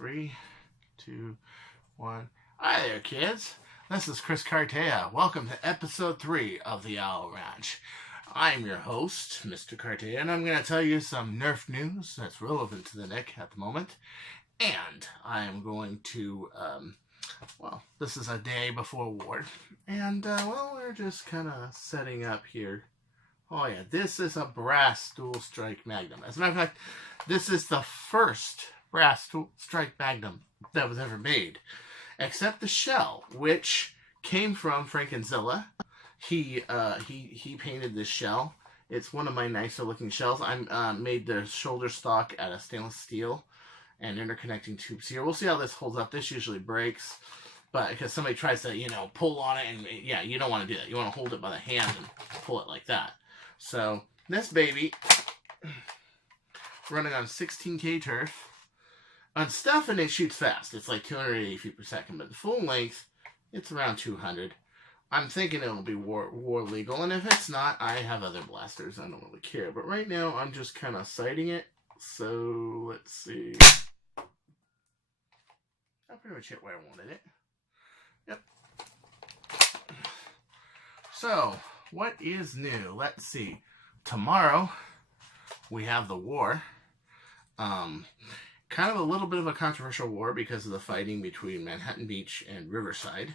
3, 2, 1. Hi there, kids. This is Chris Cartea. Welcome to episode 3 of the Owl Ranch. I'm your host, Mr. Cartea, and I'm going to tell you some Nerf news that's relevant to the Nick at the moment. And I am going to, this is a day before war. And, we're just kind of setting up here. Oh, yeah, this is a brass dual strike magnum. As a matter of fact, this is the first brass dual strike magnum that was ever made. Except the shell, which came from Frankenzilla. He painted this shell. It's one of my nicer looking shells. I made the shoulder stock out of stainless steel and interconnecting tubes here. We'll see how this holds up. This usually breaks, but because somebody tries to, pull on it, and yeah, you don't want to do that. You want to hold it by the hand and pull it like that. So this baby, running on 16K turf. On stuff, and it shoots fast. It's like 280 feet per second, but the full length, it's around 200. I'm thinking it'll be war legal, and if it's not, I have other blasters. I don't really care. But right now, I'm just kind of sighting it. So, let's see. I pretty much hit where I wanted it. Yep. So, what is new? Let's see. Tomorrow, we have the war. Kind of a little bit of a controversial war because of the fighting between Manhattan Beach and Riverside.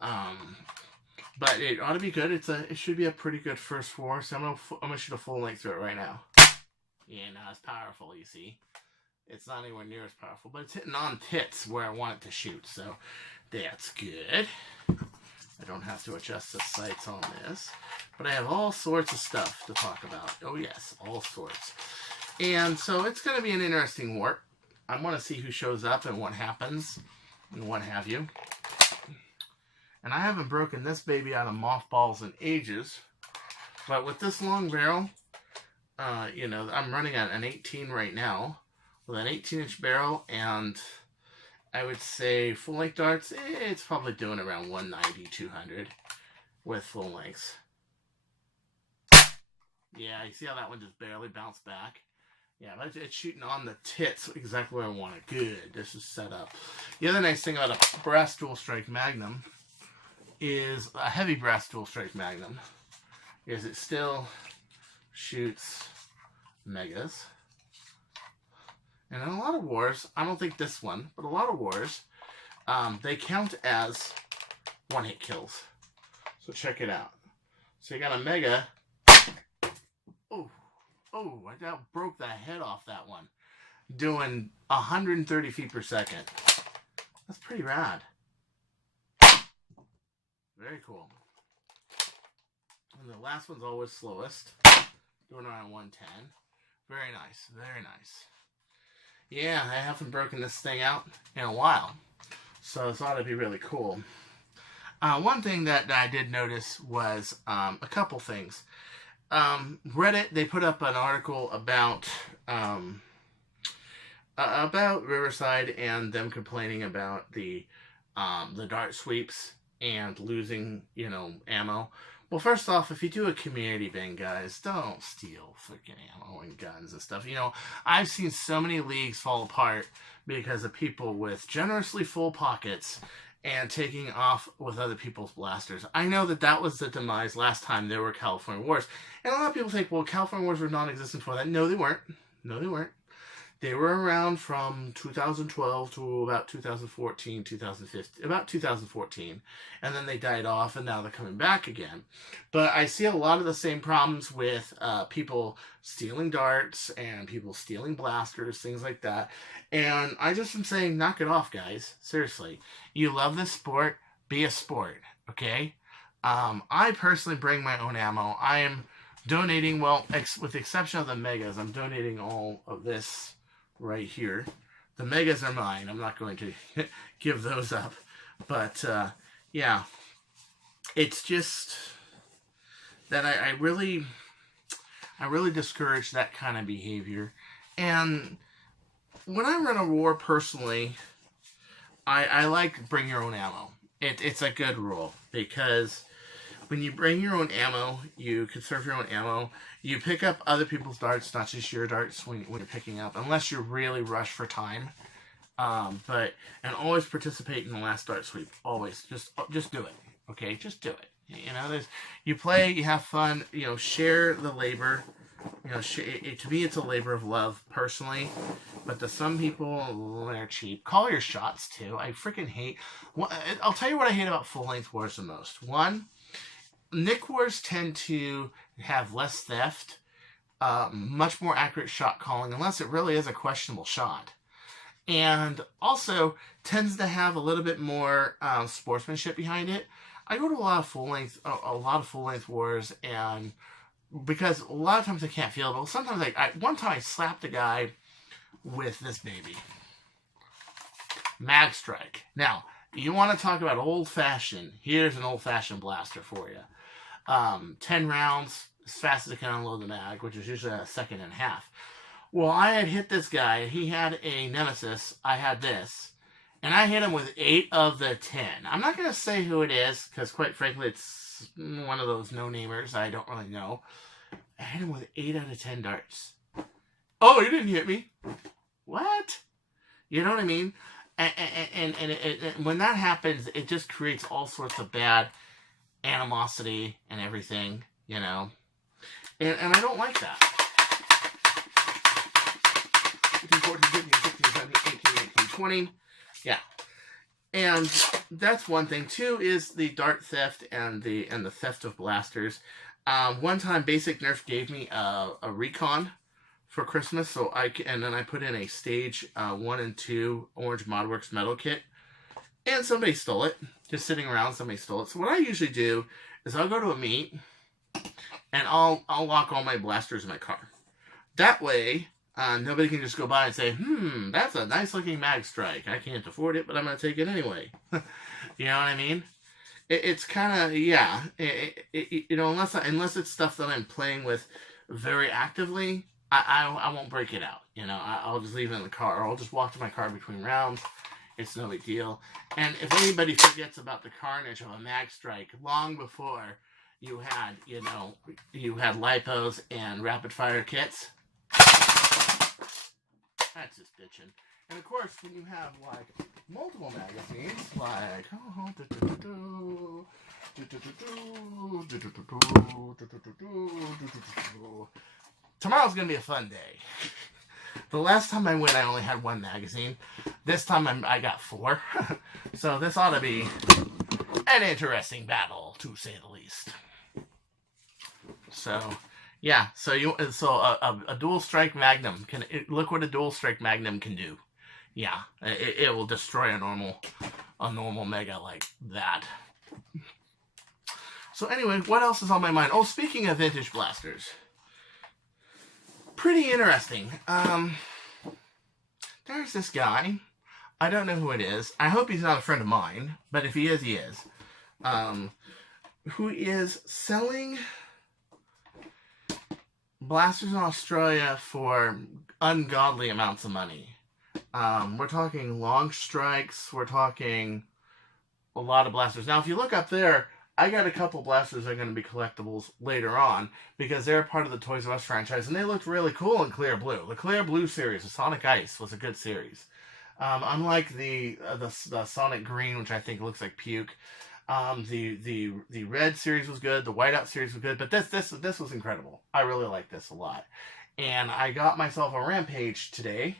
But it ought to be good. It should be a pretty good first war. So I'm gonna shoot a full length through it right now. Yeah, not as powerful, you see. It's not anywhere near as powerful, but it's hitting on tits where I want it to shoot. So that's good. I don't have to adjust the sights on this. But I have all sorts of stuff to talk about. Oh yes, all sorts. And so it's going to be an interesting war. I want to see who shows up and what happens and what have you. And I haven't broken this baby out of mothballs in ages. But with this long barrel, I'm running at an 18 right now. With an 18-inch barrel, and I would say full-length darts, it's probably doing around 190, 200 with full lengths. Yeah, you see how that one just barely bounced back? Yeah, but it's shooting on the tits exactly where I want it. Good. This is set up. The other nice thing about a brass dual strike magnum is a heavy brass dual strike magnum is it still shoots megas. And in a lot of wars, I don't think this one, but a lot of wars, they count as one-hit kills. So check it out. So you got a mega. Oh, I about broke the head off that one. Doing 130 feet per second. That's pretty rad. Very cool. And the last one's always slowest. Doing around 110. Very nice. Very nice. Yeah, I haven't broken this thing out in a while. So this ought to be really cool. One thing that I did notice was a couple things. Reddit, they put up an article about Riverside and them complaining about the dart sweeps and losing, ammo. Well, first off, if you do a community bin, guys, don't steal freaking ammo and guns and stuff. I've seen so many leagues fall apart because of people with generously full pockets and taking off with other people's blasters. I know that was the demise last time there were California Wars. And a lot of people think, well, California Wars were non-existent for that. No, they weren't. No, they weren't. They were around from 2012 to about 2014, 2015, about 2014. And then they died off, and now they're coming back again. But I see a lot of the same problems with people stealing darts and people stealing blasters, things like that. And I just am saying, knock it off, guys. Seriously. You love this sport, be a sport, okay? I personally bring my own ammo. I am donating, with the exception of the megas, I'm donating all of this right here. The megas are mine. I'm not going to give those up. But, yeah. It's just that I really discourage that kind of behavior. And when I run a war personally, I like bring your own ammo. It's a good rule because when you bring your own ammo, you conserve your own ammo. You pick up other people's darts, not just your darts when you're picking up, unless you're really rushed for time. And always participate in the last dart sweep. Always, just do it. Okay, just do it. You know, you play, you have fun. You know, share the labor. You know, to me, it's a labor of love, personally. But to some people, they're cheap. Call your shots, too. I freaking hate... I'll tell you what I hate about full-length wars the most. One, Nick wars tend to have less theft, much more accurate shot calling, unless it really is a questionable shot. And also tends to have a little bit more sportsmanship behind it. I go to a lot of full-length wars, and... because a lot of times I can't feel it, but sometimes one time I slapped a guy with this baby. Mag Strike. Now, you want to talk about old-fashioned, here's an old-fashioned blaster for you. 10 rounds, as fast as it can unload the mag, which is usually a second and a half. Well, I had hit this guy, he had a Nemesis, I had this, and I hit him with 8 of the 10. I'm not going to say who it is, because quite frankly, it's one of those no-namers I don't really know. I hit him with 8 out of 10 darts. Oh, you didn't hit me. What? You know what I mean? And when that happens, it just creates all sorts of bad animosity and everything, you know. And I don't like that. 15, 14, 15, 16, 17, 18, 19, 20. Yeah. And that's one thing too, is the dart theft and the theft of blasters. One time Basic Nerf gave me a recon for Christmas, and then I put in a stage 1 and 2 Orange Modworks metal kit, and somebody stole it. Just sitting around, somebody stole it. So what I usually do is I'll go to a meet and I'll lock all my blasters in my car. That way, nobody can just go by and say, that's a nice looking Mag Strike. I can't afford it, but I'm going to take it anyway. You know what I mean? It's kind of, yeah. You know, unless it's stuff that I'm playing with very actively, I won't break it out. You know, I'll just leave it in the car. Or I'll just walk to my car between rounds. It's no big deal. And if anybody forgets about the carnage of a Mag Strike, long before you had, you know, you had lipos and rapid fire kits, that's just bitching. And of course, when you have like multiple magazines, like tomorrow's gonna be a fun day. The last time I went, I only had 1 magazine. This time I got 4. So this ought to be an interesting battle, to say the least. So. Yeah, so a dual strike magnum look what a dual strike magnum can do. Yeah, it will destroy a normal mega like that. So anyway, what else is on my mind? Oh, speaking of vintage blasters, pretty interesting. There's this guy. I don't know who it is. I hope he's not a friend of mine, but if he is, he is. Who is selling blasters in Australia for ungodly amounts of money. We're talking long strikes. We're talking a lot of blasters. Now, if you look up there, I got a couple blasters that are going to be collectibles later on because they're part of the Toys R Us franchise, and they looked really cool in clear blue. The clear blue series, the Sonic Ice, was a good series. Unlike the Sonic Green, which I think looks like puke. The red series was good, the whiteout series was good, but this was incredible. I really like this a lot. And I got myself a Rampage today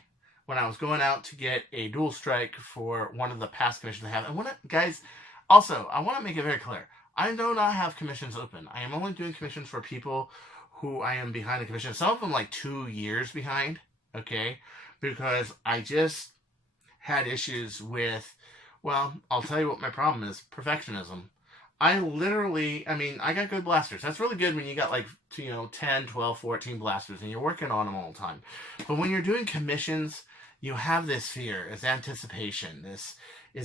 when I was going out to get a dual strike for one of the past commissions I have. And guys, also, I want to make it very clear. I do not have commissions open. I am only doing commissions for people who I am behind the commission. Some of them like 2 years behind, okay? Because I just had issues with, well, I'll tell you what my problem is. Perfectionism. I got good blasters. That's really good when you got like, 10, 12, 14 blasters and you're working on them all the time. But when you're doing commissions, you have this fear, this anticipation, is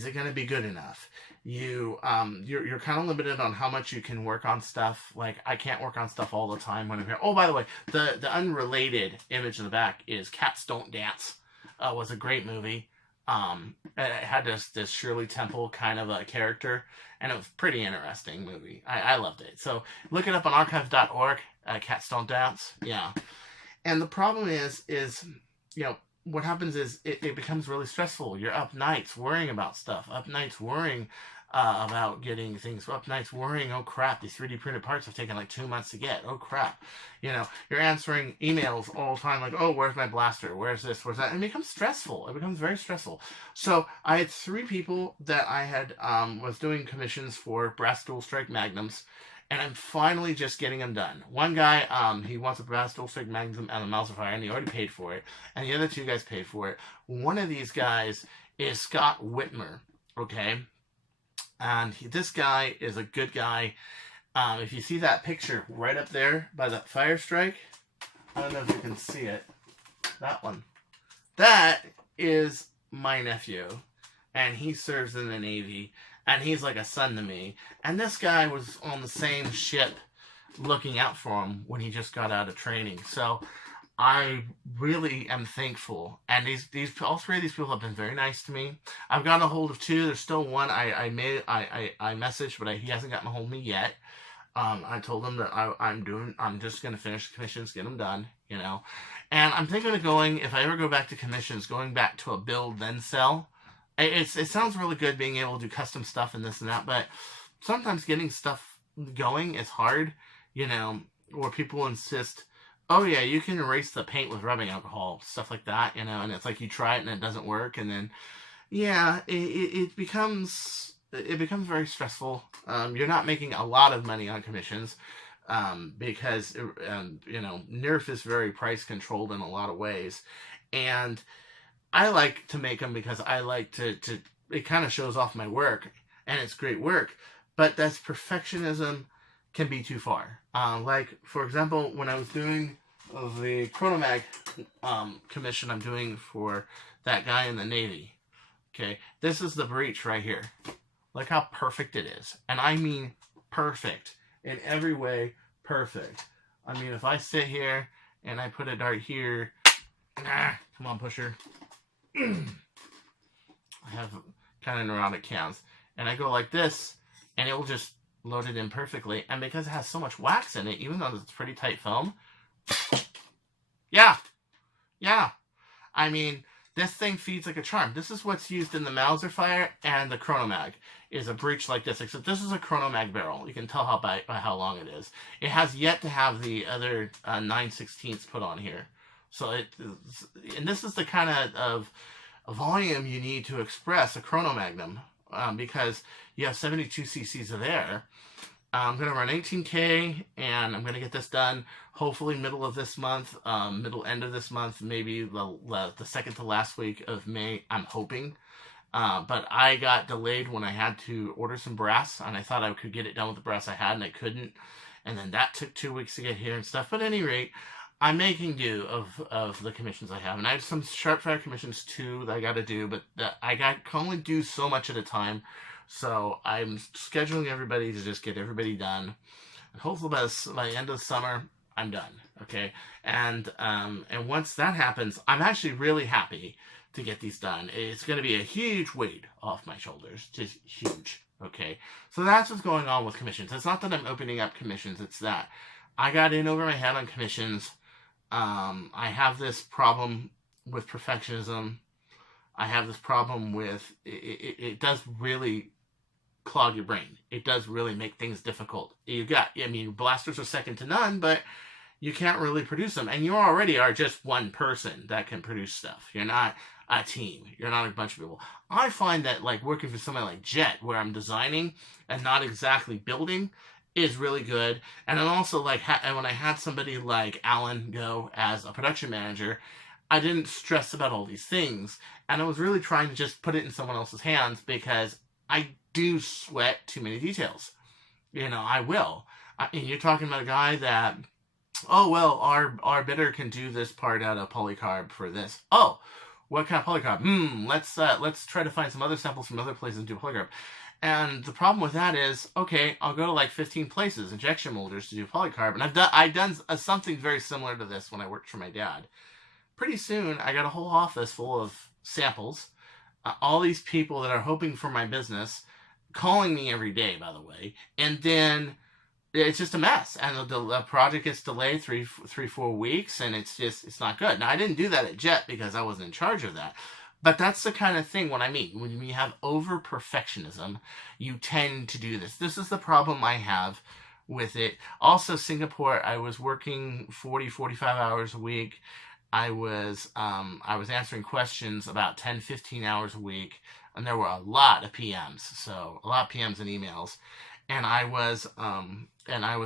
it going to be good enough? You're kind of limited on how much you can work on stuff. Like, I can't work on stuff all the time when I'm here. Oh, by the way, the unrelated image in the back is Cats Don't Dance. Was a great movie. It had this Shirley Temple kind of a character, and it was a pretty interesting movie. I loved it. So look it up on archives.org, Cats Don't Dance. Yeah. And the problem is, what happens is it becomes really stressful. You're up nights worrying about stuff, up nights worrying about getting things, up nights worrying, oh crap, these 3D printed parts have taken like 2 months to get. Oh crap. You know, you're answering emails all the time like, oh, where's my blaster? Where's this? Where's that? And it becomes stressful. It becomes very stressful. So I had 3 people that I had was doing commissions for brass dual strike magnums. And I'm finally just getting them done. One guy, he wants a brass dual strike magnum and a Mauser fire, and he already paid for it. And the other 2 guys paid for it. One of these guys is Scott Whitmer, okay? And this guy is a good guy. If you see that picture right up there by that fire strike, I don't know if you can see it. That one. That is my nephew. And he serves in the Navy. And he's like a son to me. And this guy was on the same ship looking out for him when he just got out of training. So I really am thankful. And these all 3 of these people have been very nice to me. I've gotten a hold of 2. There's still one I messaged, but he hasn't gotten a hold of me yet. I told him that I'm just going to finish the commissions, get them done, you know. And I'm thinking of going, if I ever go back to commissions, going back to a build then sell. It sounds really good being able to do custom stuff and this and that, but sometimes getting stuff going is hard, you know, where people insist, oh yeah, you can erase the paint with rubbing alcohol, stuff like that, you know, and it's like you try it and it doesn't work, and then, yeah, it becomes very stressful. You're not making a lot of money on commissions, because, you know, Nerf is very price controlled in a lot of ways, and I like to make them because I like to it kind of shows off my work, and it's great work, but that's perfectionism can be too far. Like, for example, when I was doing the Chronomag commission I'm doing for that guy in the Navy, okay, this is the breach right here. Look how perfect it is. And I mean perfect. In every way, perfect. I mean, if I sit here and I put a dart here, come on, pusher. I have kind of neurotic hands, and I go like this, and it will just load it in perfectly. And because it has so much wax in it, even though it's pretty tight film, yeah, I mean, this thing feeds like a charm. This is what's used in the Mauser fire and the Chronomag, is a breech like this, except this is a Chronomag barrel. You can tell by how long it is. It has yet to have the other 9/16 put on here. So and this is the kind of volume you need to express a Chronomagnum, because you have 72 cc's of air. I'm going to run 18K, and I'm going to get this done hopefully middle of this month, end of this month, maybe the second to last week of May, I'm hoping. But I got delayed when I had to order some brass, and I thought I could get it done with the brass I had, and I couldn't. And then that took 2 weeks to get here and stuff. But at any rate, I'm making do of the commissions I have. And I have some sharp fire commissions too that I got to do, but I can only do so much at a time. So I'm scheduling everybody to just get everybody done. And hopefully by the end of the summer, I'm done. Okay. And once that happens, I'm actually really happy to get these done. It's going to be a huge weight off my shoulders. Just huge. Okay. So that's what's going on with commissions. It's not that I'm opening up commissions. It's that I got in over my head on commissions. I have this problem with perfectionism. I have this problem with it does really clog your brain. It does really make things difficult. Blasters are second to none, but you can't really produce them. And you already are just one person that can produce stuff. You're not a team. You're not a bunch of people. I find that like working for somebody like Jet, where I'm designing and not exactly building, is really good. And then also, like, when I had somebody like Alan go as a production manager, I didn't stress about all these things. And I was really trying to just put it in someone else's hands, because I do sweat too many details. You know, I will. And you're talking about a guy that, oh, well, our bidder can do this part out of polycarb for this. Oh, what kind of polycarb? Let's try to find some other samples from other places and do polycarb. And the problem with that is, okay, I'll go to like 15 places, injection molders, to do polycarb. And I've done something very similar to this when I worked for my dad. Pretty soon, I got a whole office full of samples. All these people that are hoping for my business, calling me every day, by the way. And then it's just a mess, and the project gets delayed 4 weeks, and it's not good. Now, I didn't do that at Jet because I wasn't in charge of that, but that's the kind of thing. What I mean, when you have over perfectionism, you tend to do this. This is the problem I have with it. Also, Singapore, I was working 45 hours a week. I was answering questions about 10-15 hours a week, and there were a lot of PMs, so a lot of PMs and emails, and I was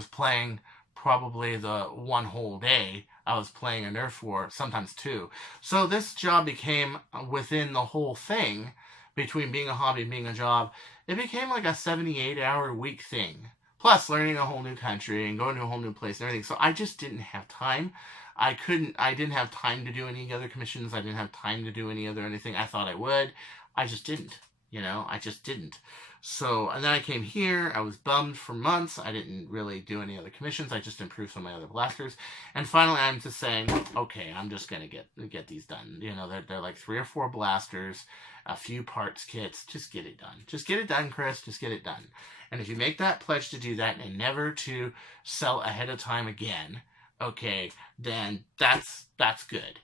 playing probably the one whole day. I was playing a Nerf war, sometimes two. So this job became, within the whole thing, between being a hobby and being a job, it became like a 78-hour week thing. Plus learning a whole new country and going to a whole new place and everything. So I just didn't have time. I didn't have time to do any other commissions. I didn't have time to do anything. I thought I would. I just didn't. I just didn't. So, and then I came here. I was bummed for months. I didn't really do any other commissions. I just improved some of my other blasters. And finally, I'm just saying, okay, I'm just going to get these done. They're like 3 or 4 blasters, a few parts kits. Just get it done. Just get it done, Chris. Just get it done. And if you make that pledge to do that and never to sell ahead of time again, okay, then that's good,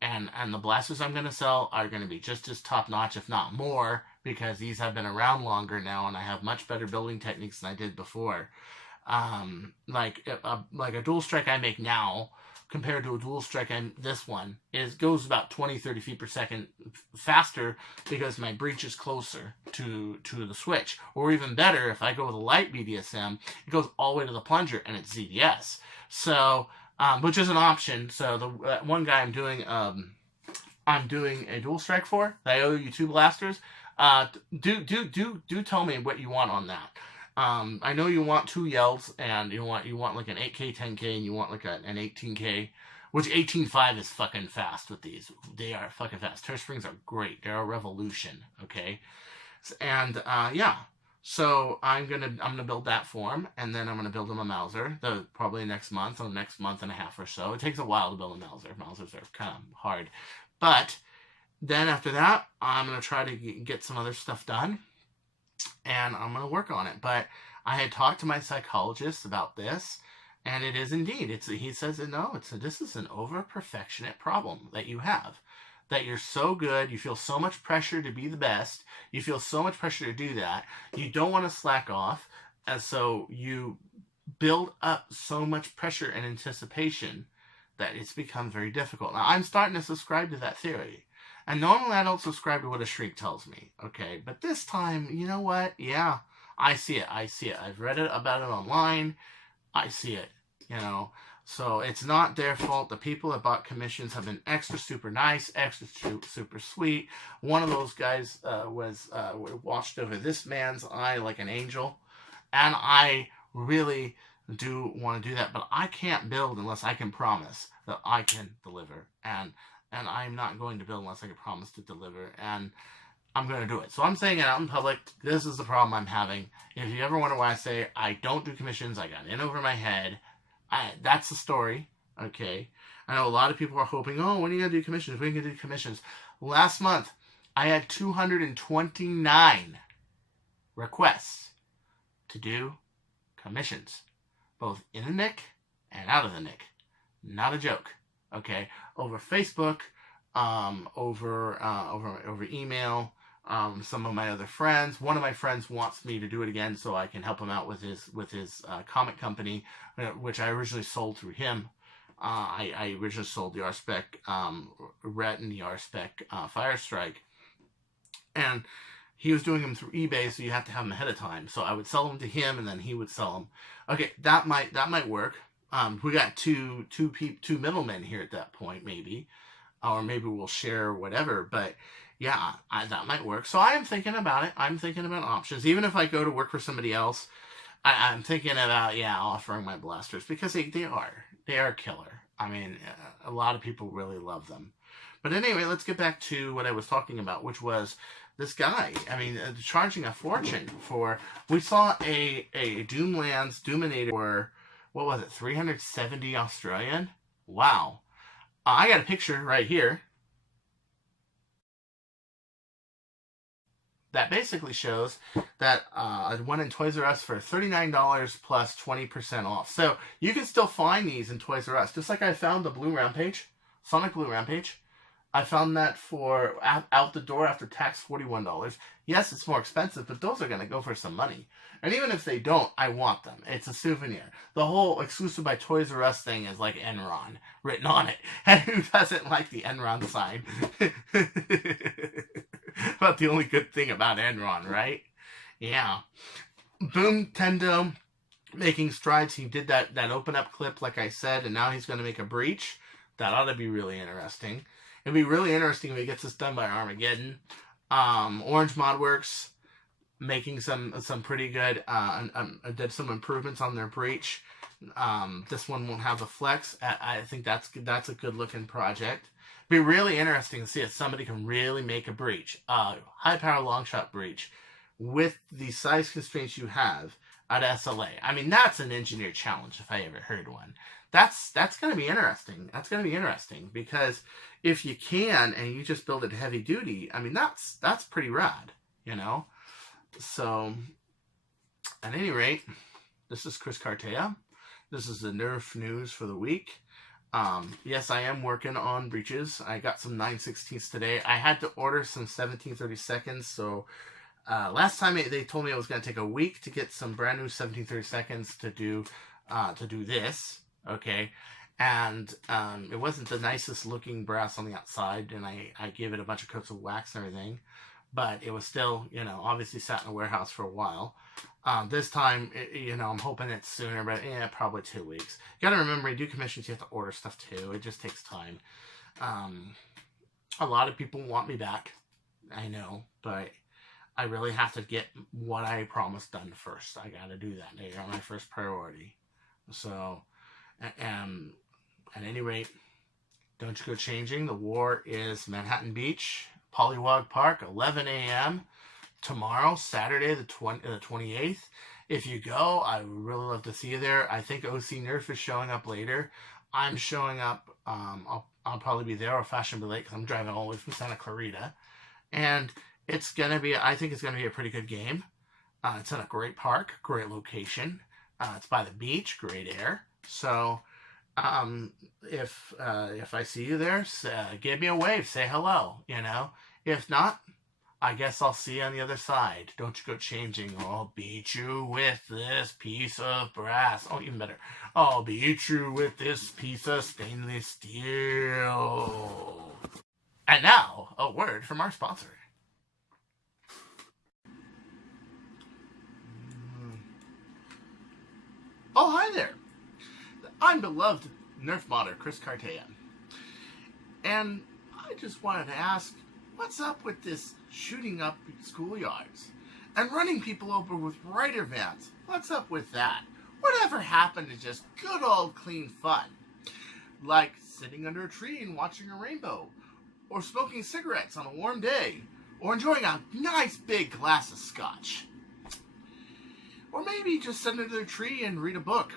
And the blasters I'm going to sell are going to be just as top-notch, if not more, because these have been around longer now, and I have much better building techniques than I did before. Like a dual strike I make now, compared to a dual strike this one, goes about 20-30 feet per second faster because my breach is closer to the switch. Or even better, if I go with a light BDSM, it goes all the way to the plunger, and it's ZDS. So, which is an option. So the one guy I'm doing a dual strike for, I owe you 2 blasters. Do tell me what you want on that. I know you want 2 yells, and you want like an 8K, 10K, and you want like an 18K, which 18.5 is fucking fast with these. They are fucking fast. Turf springs are great. They're a revolution. Okay, and yeah. So I'm gonna build that for him, and then I'm gonna build him a Mauser. Probably next month or next month and a half or so. It takes a while to build a Mauser. Mausers are kind of hard, but then after that, I'm gonna try to get some other stuff done, and I'm gonna work on it. But I had talked to my psychologist about this, and it is indeed. He says this is an over-perfectionist problem that you have. That you're so good, you feel so much pressure to be the best, you feel so much pressure to do that, you don't want to slack off, and so you build up so much pressure and anticipation that it's become very difficult. Now, I'm starting to subscribe to that theory, and normally I don't subscribe to what a shriek tells me, okay, but this time, you know what, yeah, I see it, I've read about it online, I see it, So it's not their fault. The people that bought commissions have been extra super nice, extra super sweet. One of those guys watched over this man's eye like an angel. And I really do want to do that. But I can't build unless I can promise that I can deliver. And I'm not going to build unless I can promise to deliver. And I'm going to do it. So I'm saying it out in public. This is the problem I'm having. If you ever wonder why I say I don't do commissions, I got in over my head. That's the story, okay? I know a lot of people are hoping, when are you going to do commissions? When are you going to do commissions? Last month, I had 229 requests to do commissions, both in the nick and out of the nick. Not a joke, okay? Over Facebook, over email, some of my other friends. One of my friends wants me to do it again so I can help him out with his comic company, which I originally sold through him. I originally sold the R-Spec Ret and the R-Spec Fire Strike, and he was doing them through eBay, so you have to have them ahead of time. So I would sell them to him, and then he would sell them. Okay, that might work. We got two middlemen here at that point, maybe, or maybe we'll share whatever, but. Yeah, that might work. So I am thinking about it. I'm thinking about options. Even if I go to work for somebody else, I'm thinking about, offering my blasters. Because they are killer. I mean, a lot of people really love them. But anyway, let's get back to what I was talking about, which was this guy. I mean, charging a fortune for... We saw a Doomlands Doominator for, what was it, 370 Australian? Wow. I got a picture right here. that basically shows that one in Toys R Us for $39 plus 20% off. So you can still find these in Toys R Us, just like I found the Blue Rampage, Sonic Blue Rampage. I found that for out the door after tax, $41. Yes, it's more expensive, but those are going to go for some money. And even if they don't, I want them. It's a souvenir. The whole exclusive by Toys R Us thing is like Enron written on it. And who doesn't like the Enron sign? About the only good thing about Enron, right? Yeah. Boom Tendo making strides. He did that open up clip, like I said, and now he's going to make a breach. That ought to be really interesting. It'd be really interesting if he gets this done by Armageddon. Orange Modworks making some pretty good, did some improvements on their breach. This one won't have the flex. I think that's a good looking project. Be really interesting to see if somebody can really make a breach, high power long shot breach, with the size constraints you have at SLA. I mean, that's an engineered challenge if I ever heard one. That's going to be interesting. That's going to be interesting because if you can and you just build it heavy duty, I mean, that's pretty rad, you know? So, at any rate, this is Chris Cartea. This is the Nerf news for the week. Yes, I am working on breaches. I got some 9/16ths today. I had to order some 1732, so last time they told me it was going to take a week to get some brand new 1732 to do this. Okay, and it wasn't the nicest looking brass on the outside, and I gave it a bunch of coats of wax and everything, but it was still, you know, obviously sat in a warehouse for a while. This time, you know, I'm hoping it's sooner, but yeah, probably 2 weeks. You gotta remember, you do commissions, you have to order stuff too. It just takes time. A lot of people want me back, I know, but I really have to get what I promised done first. I gotta do that. They are my first priority. So, at any rate, don't you go changing. The war is Manhattan Beach, Pollywog Park, 11 a.m. tomorrow, Saturday, the 28th. If you go, I would really love to see you there. I think OC Nerf is showing up later. I'm showing up. I'll probably be there, or fashionably late, because I'm driving all the way from Santa Clarita. And it's going to be, I think it's going to be a pretty good game. It's in a great park, great location. It's by the beach, great air. So, if I see you there, give me a wave, say hello, you know. If not, I guess I'll see you on the other side. Don't you go changing, or I'll beat you with this piece of brass. Oh, even better. I'll beat you with this piece of stainless steel. And now, a word from our sponsor. Oh, hi there. I'm beloved Nerf modder Chris Cartea. And I just wanted to ask, what's up with this shooting up schoolyards and running people over with Ryder vans? What's up with that? Whatever happened to just good old clean fun? Like sitting under a tree and watching a rainbow, or smoking cigarettes on a warm day, or enjoying a nice big glass of scotch. Or maybe just sit under a tree and read a book.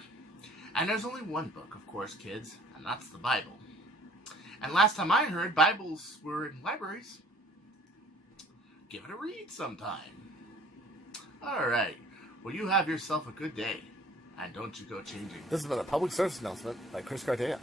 And there's only one book, of course, kids, and that's the Bible. And last time I heard, Bibles were in libraries. Give it a read sometime. All right. Well, you have yourself a good day. And don't you go changing. This has been a public service announcement by Chris Cartea.